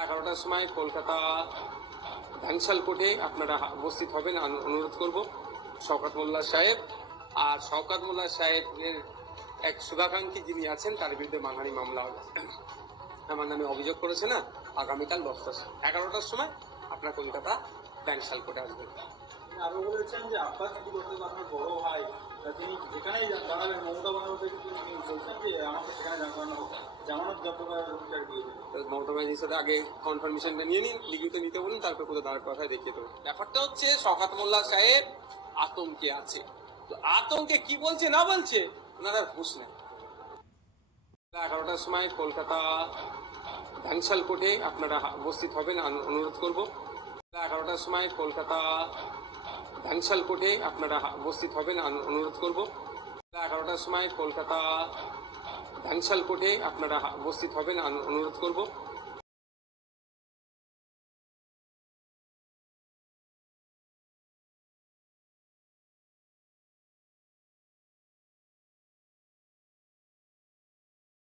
11টার সময় কলকাতা ধ্যানশাল কোর্টে আপনারা উপস্থিত হবেন অনুরোধ করব। শওকত মোল্লা সাহেব আর শওকত মোল্লা সাহেবের এক শুভাকাঙ্ক্ষী যিনি আছেন তার বিরুদ্ধে মানহানি মামলা আমার নামে অভিযোগ করেছে না, আগামীকাল 11টার সময় আপনারা কলকাতা ধ্যানশাল কোর্টে আসবেন। আরো বলেছেন যে আব্বাস সিদ্দিকী আপনার বড় ভাই, তিনি যেখানেই দাঁড়াবেন মমতা বন্দ্যোপাধ্যায় তিনি বলছেন যে আমাকে সেখানে জামানত জব্দ করার হুঁশিয়ারি দিয়েছেন। মমতা ব্যানার্জির সাথে আগে কনফার্মেশনটা নিয়ে নিন, লিখিত নিতে বলুন, তারপর কোথাও দাঁড়ার কথায় দেখিয়ে দেবো। ব্যাপারটা হচ্ছে শওকত মোল্লা সাহেব আতঙ্কে আছে, তো আতঙ্কে কি বলছে না বলছে ওনারা হুঁশ নেন। 11টার সময় কলকাতা ধ্যানশাল কোর্টে আপনারা উপস্থিত হবেন অনুরোধ করব। 11টার সময় কলকাতা ধ্যানশাল কোর্টে আপনারা উপস্থিত হবেন অনুরোধ করব। 11টার সময় কলকাতা ধ্যানশাল কোর্টে আপনারা উপস্থিত হবেন অনুরোধ করব।